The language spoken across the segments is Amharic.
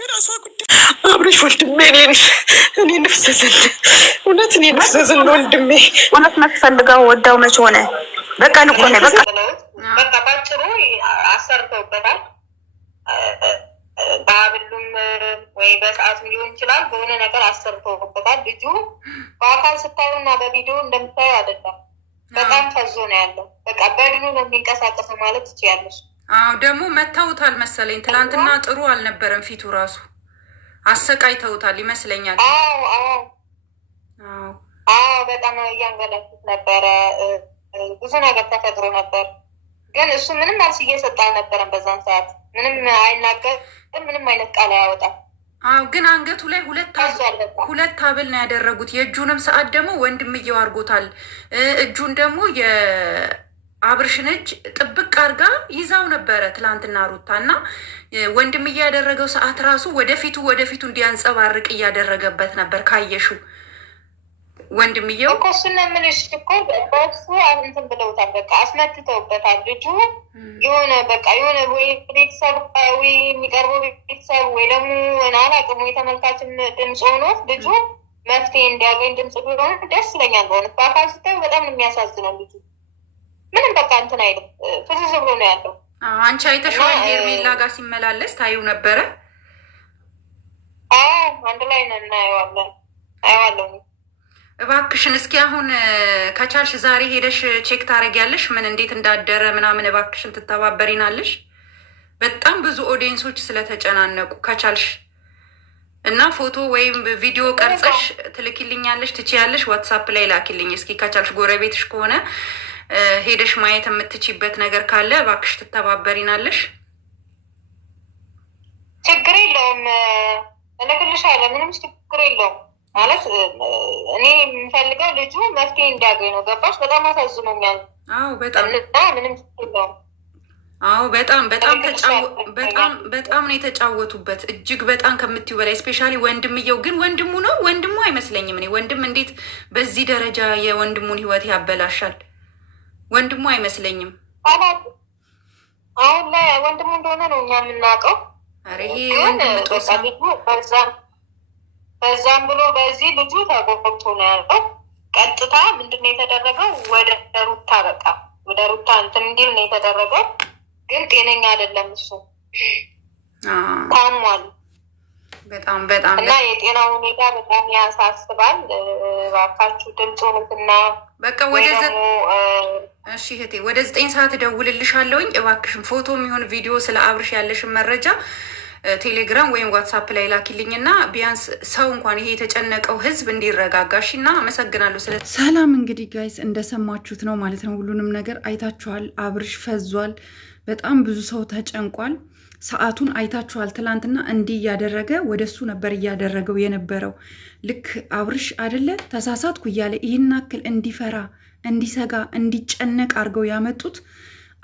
የራሷ ጉዳይ። አብረሽ ወንድሜ እኔ ንፍሰዝን እውነት እኔ ንፍሰዝን ወንድሜ እውነት መፈልገው ወዳው መች ሆነ በቃ ልኮ ነው በቃ ባጭሩ አሰርተውበታል። በአብሉም ወይ በሰዓቱም ሊሆን ይችላል በሆነ ነገር አሰርተውበታል። ልጁ በአካል ስታየው እና በቪዲዮ እንደምታየው አይደለም። በጣም ፈዞ ነው ያለው። በቃ በድኑ ነው የሚንቀሳቀሰው ማለት ትችያለሽ። ደግሞ መታውታል መሰለኝ። ትናንትና ጥሩ አልነበረም ፊቱ ራሱ አሰቃይተውታል ይመስለኛል። በጣም እያንገላቱት ነበረ። ብዙ ነገር ተፈጥሮ ነበር፣ ግን እሱ ምንም መልስ እየሰጠ አልነበረም። በዛን ሰዓት ምንም አይናገር፣ ምንም አይነት ቃል አያወጣም። ግን አንገቱ ላይ ሁለት ሀብል ነው ያደረጉት። የእጁንም ሰዓት ደግሞ ወንድምየው አድርጎታል። እጁን ደግሞ የአብርሽን እጅ ጥብቅ አርጋ ይዛው ነበረ ትላንትና ሩታ እና ወንድምዬ ያደረገው ሰዓት ራሱ ወደፊቱ እንዲያንጸባርቅ እያደረገበት ነበር። ካየሹ ወንድምየው እኮ እሱን ነው የምልሽ እኮ በሱ እንትን ብለውታል። በቃ አስመትተውበታል። ልጁ የሆነ ወይ ቤተሰብ ወይ የሚቀርበው ቤተሰብ ወይ ደግሞ አላውቅም ወይ ተመልካችም ድምፅ ሆኖ ልጁ መፍትሄ እንዲያገኝ ድምፅ ቢሆን ደስ ይለኛል። በእውነት በአካል ስታዩ በጣም የሚያሳዝነው ልጁ ምንም በቃ እንትን አይልም፣ ፍዝዝ ብሎ ነው ያለው። አንቺ አይተሽዋል? ሄርሜላ ጋር ሲመላለስ ታዩ ነበረ? አንድ ላይ ነን፣ አየዋለሁ። እባክሽን እስኪ አሁን ከቻልሽ ዛሬ ሄደሽ ቼክ ታደርጊያለሽ ምን እንዴት እንዳደረ ምናምን። እባክሽን ትተባበሪናለሽ? በጣም ብዙ ኦዲየንሶች ስለተጨናነቁ ከቻልሽ እና ፎቶ ወይም ቪዲዮ ቀርጸሽ ትልኪልኛለሽ፣ ትችያለሽ። ዋትሳፕ ላይ ላኪልኝ እስኪ ከቻልሽ። ጎረቤትሽ ከሆነ ሄደሽ ማየት የምትችይበት ነገር ካለ እባክሽ ትተባበሪናለሽ? ችግር የለውም፣ እልክልሻለሁ። ምንም ችግር የለውም። ማለት እኔ የምፈልገው ልጁ መፍትሄ እንዲያገኝ ነው። ገባሽ? በጣም አሳዝኖኛል። በጣም ምንም ችግር የለውም። በጣም ነው የተጫወቱበት። እጅግ በጣም ከምትዩ በላይ ስፔሻሊ ወንድምየው። ግን ወንድሙ ነው ወንድሙ አይመስለኝም። እኔ ወንድም እንዴት በዚህ ደረጃ የወንድሙን ህይወት ያበላሻል? ወንድሙ አይመስለኝም። አሁን ላይ ወንድሙ እንደሆነ ነው እኛ የምናውቀው። ይሄ ወንድም ጦሳ በዛም ብሎ በዚህ ልጁ ተጎድቶ ነው ያለው። ቀጥታ ምንድነው የተደረገው? ወደ ሩታ እንትን እንዲል ነው የተደረገው። ግን ጤነኛ አይደለም እሱ፣ ታሟል በጣም እና የጤና ሁኔታ በጣም ያሳስባል። እባካችሁ ድምፁንትና በቃ እሺ እህቴ ወደ 9 ሰዓት እደውልልሻለሁኝ። እባክሽን ፎቶ የሚሆን ቪዲዮ ስለ አብርሽ ያለሽን መረጃ ቴሌግራም ወይም ዋትሳፕ ላይ ላኪልኝና ቢያንስ ሰው እንኳን ይሄ የተጨነቀው ህዝብ እንዲረጋጋሽ እና አመሰግናለሁ። ሰላም እንግዲህ ጋይስ እንደሰማችሁት ነው ማለት ነው። ሁሉንም ነገር አይታችኋል። አብርሽ ፈዟል። በጣም ብዙ ሰው ተጨንቋል። ሰዓቱን አይታችኋል። ትላንትና እንዲህ እያደረገ ወደ እሱ ነበር እያደረገው የነበረው። ልክ አብርሽ አደለ ተሳሳትኩ እያለ ይህን አክል እንዲፈራ፣ እንዲሰጋ፣ እንዲጨነቅ አድርገው ያመጡት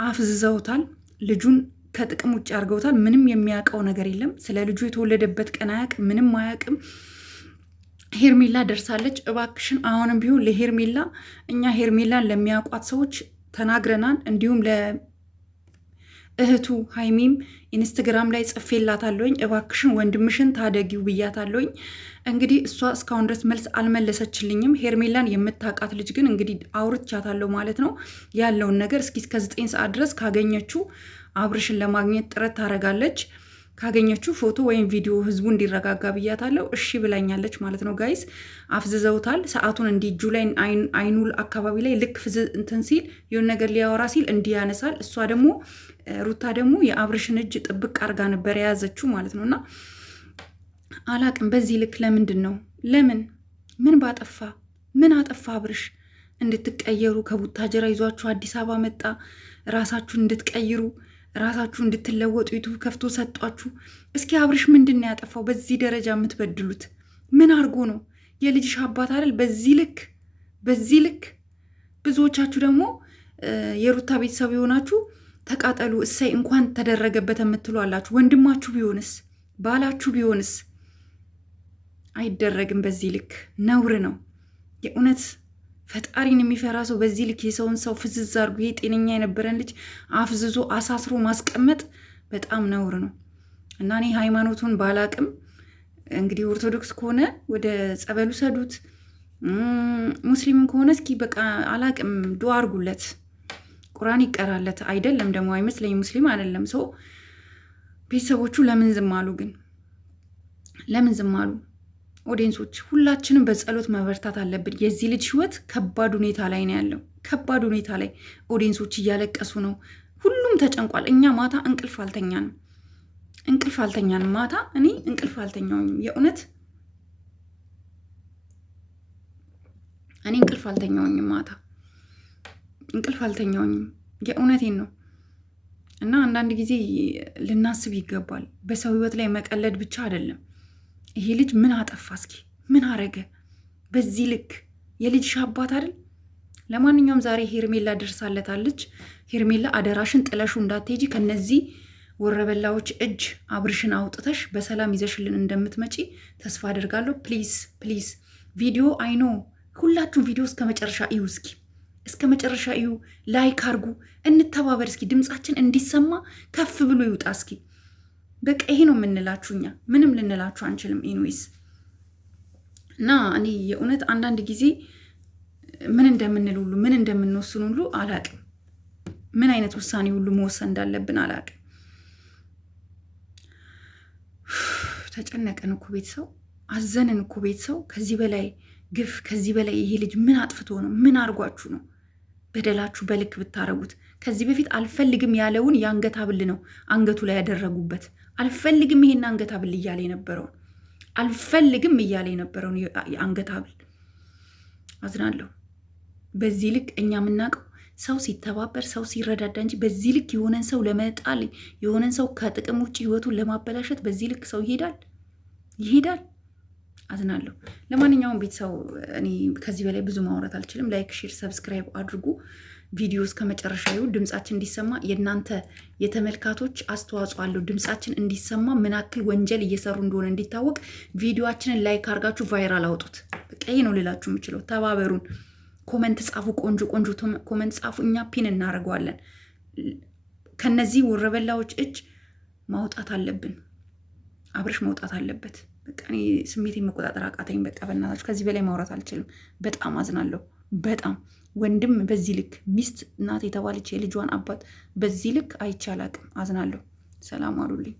አፍዝዘውታል። ልጁን ከጥቅም ውጭ አድርገውታል። ምንም የሚያውቀው ነገር የለም። ስለ ልጁ የተወለደበት ቀን አያውቅም፣ ምንም አያውቅም። ሄርሜላ ደርሳለች። እባክሽን አሁንም ቢሆን ለሄርሜላ እኛ ሄርሜላን ለሚያውቋት ሰዎች ተናግረናል። እንዲሁም ለእህቱ ሀይሚም ኢንስትግራም ላይ ጽፌላታለሁኝ። እባክሽን ወንድምሽን ታደጊው ብያታለሁኝ። እንግዲህ እሷ እስካሁን ድረስ መልስ አልመለሰችልኝም። ሄርሜላን የምታውቃት ልጅ ግን እንግዲህ አውርቻታለሁ ማለት ነው ያለውን ነገር። እስኪ እስከ 9 ሰዓት ድረስ ካገኘችው አብርሽን ለማግኘት ጥረት ታደርጋለች። ካገኘችው ፎቶ ወይም ቪዲዮ ህዝቡ እንዲረጋጋ ብያታለሁ። እሺ ብላኛለች ማለት ነው ጋይስ። አፍዝዘውታል። ሰዓቱን እንዲህ እጁ ላይ አይኑ አካባቢ ላይ ልክ ፍዝ እንትን ሲል የሆነ ነገር ሊያወራ ሲል እንዲያነሳል። እሷ ደግሞ ሩታ ደግሞ የአብርሽን እጅ ጥብቅ አርጋ ነበር የያዘችው ማለት ነው። እና አላቅም በዚህ ልክ ለምንድን ነው ምን ባጠፋ ምን አጠፋ አብርሽ እንድትቀየሩ ከቡታጀራ ይዟችሁ አዲስ አበባ መጣ። ራሳችሁን እንድትቀይሩ ራሳችሁ እንድትለወጡ ዩቱብ ከፍቶ ሰጧችሁ። እስኪ አብርሽ ምንድን ነው ያጠፋው? በዚህ ደረጃ የምትበድሉት ምን አድርጎ ነው? የልጅሽ አባት አይደል? በዚህ ልክ ብዙዎቻችሁ ደግሞ የሩታ ቤተሰብ የሆናችሁ ተቃጠሉ፣ እሰይ እንኳን ተደረገበት የምትሉ አላችሁ። ወንድማችሁ ቢሆንስ ባላችሁ ቢሆንስ? አይደረግም። በዚህ ልክ ነውር ነው የእውነት። ፈጣሪን የሚፈራ ሰው በዚህ ልክ የሰውን ሰው ፍዝዝ አድርጎ ይሄ ጤነኛ የነበረን ልጅ አፍዝዞ አሳስሮ ማስቀመጥ በጣም ነውር ነው። እና እኔ ሃይማኖቱን ባላቅም እንግዲህ ኦርቶዶክስ ከሆነ ወደ ጸበሉ ሰዱት፣ ሙስሊምም ከሆነ እስኪ በቃ አላቅም ዱዓ አድርጉለት፣ ቁርአን ይቀራለት። አይደለም ደግሞ አይመስለኝ ሙስሊም አይደለም። ሰው ቤተሰቦቹ ለምን ዝም አሉ? ግን ለምን ዝም አሉ? ኦዲየንሶች ሁላችንም በጸሎት መበርታት አለብን። የዚህ ልጅ ህይወት ከባድ ሁኔታ ላይ ነው ያለው፣ ከባድ ሁኔታ ላይ ኦዲየንሶች እያለቀሱ ነው። ሁሉም ተጨንቋል። እኛ ማታ እንቅልፍ አልተኛንም፣ እንቅልፍ አልተኛንም። ማታ እኔ እንቅልፍ አልተኛውኝም። የእውነት እኔ እንቅልፍ አልተኛውኝም። ማታ እንቅልፍ አልተኛውኝም። የእውነቴን ነው። እና አንዳንድ ጊዜ ልናስብ ይገባል። በሰው ህይወት ላይ መቀለድ ብቻ አይደለም። ይሄ ልጅ ምን አጠፋ? እስኪ ምን አረገ? በዚህ ልክ የልጅሽ አባት አይደል? ለማንኛውም ዛሬ ሄርሜላ ደርሳለታለች። ሄርሜላ አደራሽን ጥለሹ እንዳትሄጂ፣ ከነዚህ ወረበላዎች እጅ አብርሽን አውጥተሽ በሰላም ይዘሽልን እንደምትመጪ ተስፋ አደርጋለሁ። ፕሊዝ ፕሊዝ ቪዲዮ አይኖ ሁላችሁም ቪዲዮ እስከ መጨረሻ እዩ። እስኪ እስከ መጨረሻ እዩ፣ ላይክ አርጉ፣ እንተባበር። እስኪ ድምፃችን እንዲሰማ ከፍ ብሎ ይውጣ። እስኪ በቃ ይሄ ነው የምንላችሁ። እኛ ምንም ልንላችሁ አንችልም። ኢንዌይስ እና እኔ የእውነት አንዳንድ ጊዜ ምን እንደምንል ሁሉ ምን እንደምንወስን ሁሉ አላቅም። ምን አይነት ውሳኔ ሁሉ መወሰን እንዳለብን አላቅም። ተጨነቀን እኮ ቤተሰው፣ አዘንን እኮ ቤተሰው። ከዚህ በላይ ግፍ፣ ከዚህ በላይ ይሄ ልጅ ምን አጥፍቶ ነው? ምን አርጓችሁ ነው? በደላችሁ በልክ ብታረጉት። ከዚህ በፊት አልፈልግም ያለውን የአንገት ሀብል ነው አንገቱ ላይ ያደረጉበት። አልፈልግም ይሄን አንገት ሀብል እያለ የነበረውን አልፈልግም እያለ የነበረውን የአንገት ሀብል። አዝናለሁ። በዚህ ልክ እኛ የምናውቀው ሰው ሲተባበር ሰው ሲረዳዳ እንጂ በዚህ ልክ የሆነን ሰው ለመጣል የሆነን ሰው ከጥቅም ውጭ ህይወቱን ለማበላሸት በዚህ ልክ ሰው ይሄዳል። አዝናለሁ። ለማንኛውም ቤተሰው እኔ ከዚህ በላይ ብዙ ማውራት አልችልም። ላይክ፣ ሼር፣ ሰብስክራይብ አድርጉ። ቪዲዮ እስከ መጨረሻ ይሁን። ድምጻችን እንዲሰማ የእናንተ የተመልካቶች አስተዋጽኦ አለው። ድምጻችን እንዲሰማ ምን ያክል ወንጀል እየሰሩ እንደሆነ እንዲታወቅ ቪዲዮአችንን ላይክ አድርጋችሁ ቫይራል አውጡት። በቃ ይሄ ነው ልላችሁ የምችለው። ተባበሩን። ኮመንት ጻፉ። ቆንጆ ኮመንት ጻፉ። እኛ ፒን እናደርገዋለን። ከነዚህ ወረበላዎች እጅ ማውጣት አለብን። አብርሽ መውጣት አለበት። በቃ እኔ ስሜቴን መቆጣጠር አቃተኝ። በቃ በእናታችሁ ከዚህ በላይ ማውራት አልችልም። በጣም አዝናለሁ። በጣም ወንድም በዚህ ልክ ሚስት እናት የተባለች የልጇን አባት በዚህ ልክ አይቻል አቅም። አዝናለሁ። ሰላም አሉልኝ።